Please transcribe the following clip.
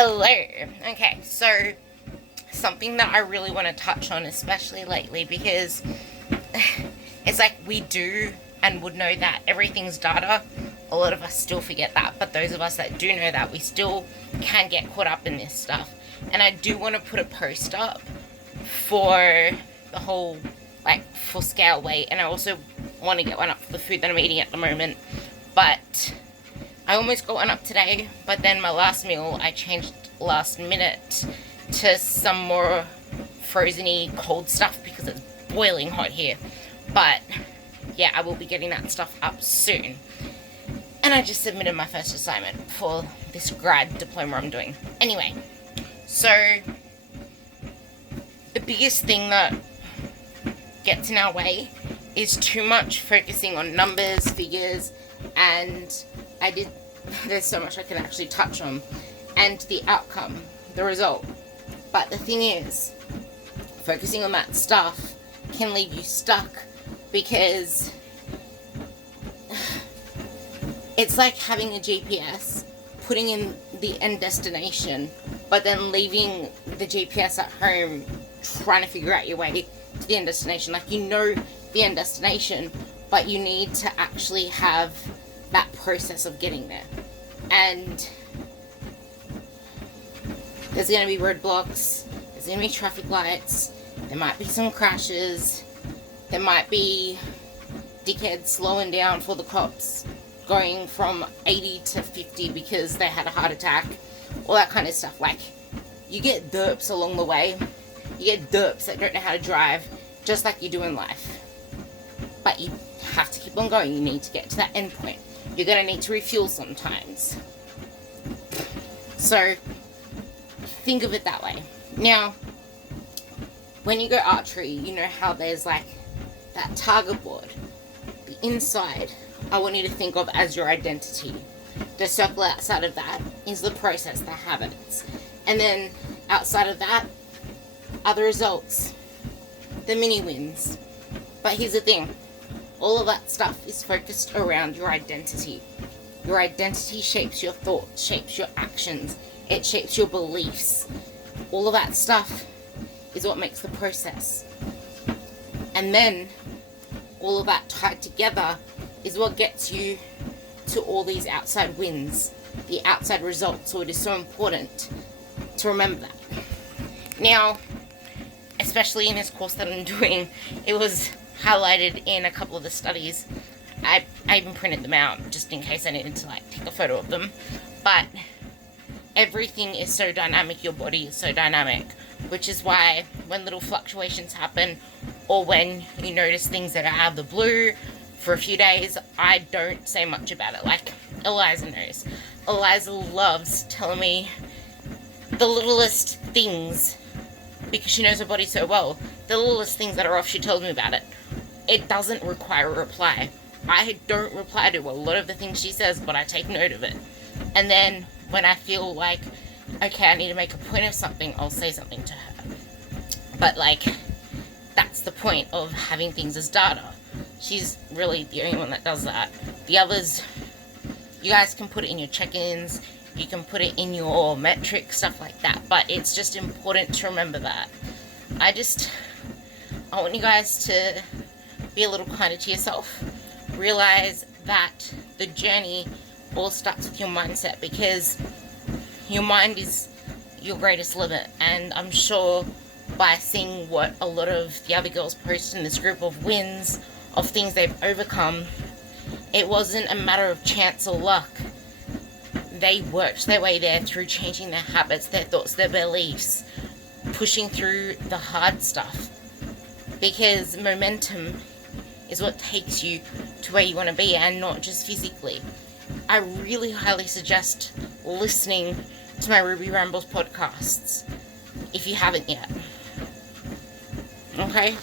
Hello. Okay, so something that I really want to touch on, especially lately, because it's like we do and would know that everything's data. A lot of us still forget that, but those of us that do know that, we still can get caught up in this stuff. And I do want to put a post up for the whole, for scale weight, and I also want to get one up for the food that I'm eating at the moment. But I almost got one up today, but then my last meal I changed last minute to some more frozen-y cold stuff because it's boiling hot here. But yeah, I will be getting that stuff up soon. And I just submitted my first assignment for this grad diploma I'm doing. Anyway, so the biggest thing that gets in our way is too much focusing on numbers, figures, and there's so much I can actually touch on, and the outcome, the result. But the thing is, focusing on that stuff can leave you stuck, because it's like having a GPS, putting in the end destination, but then leaving the GPS at home trying to figure out your way to the end destination. Like, you know the end destination, but you need to actually have that process of getting there. And there's going to be roadblocks, there's going to be traffic lights, there might be some crashes, there might be dickheads slowing down for the cops, going from 80 to 50 because they had a heart attack, all that kind of stuff. Like, you get derps along the way, you get derps that don't know how to drive, just like you do in life. But you have to keep on going, you need to get to that end point. You're going to need to refuel sometimes. So, think of it that way. Now, when you go archery, you know how there's like that target board. The inside, I want you to think of as your identity. The circle outside of that is the process, the habits. And then outside of that are the results, the mini wins. But here's the thing. All of that stuff is focused around your identity. Your identity shapes your thoughts, shapes your actions, it shapes your beliefs. All of that stuff is what makes the process. And then all of that tied together is what gets you to all these outside wins, the outside results. So it is so important to remember that. Now, especially in this course that I'm doing, it was highlighted in a couple of the studies. I even printed them out just in case I needed to take a photo of them. But everything is so dynamic, your body is so dynamic, which is why when little fluctuations happen, or when you notice things that are out of the blue for a few days, I don't say much about it. Like, Eliza knows. Eliza loves telling me the littlest things, because she knows her body so well. The littlest things that are off, she tells me about it. It doesn't require a reply. I don't reply to a lot of the things she says, but I take note of it. And then when I feel like, okay, I need to make a point of something, I'll say something to her. But that's the point of having things as data. She's really the only one that does that. The others, you guys can put it in your check-ins, you can put it in your metrics, stuff like that. But it's just important to remember that. I want you guys to be a little kinder to yourself. Realize that the journey all starts with your mindset, because your mind is your greatest limit. And I'm sure by seeing what a lot of the other girls post in this group of wins, of things they've overcome, it wasn't a matter of chance or luck. They worked their way there through changing their habits, their thoughts, their beliefs, pushing through the hard stuff. Because momentum is what takes you to where you want to be, and not just physically. I really highly suggest listening to my Ruby Rambles podcasts if you haven't yet. Okay?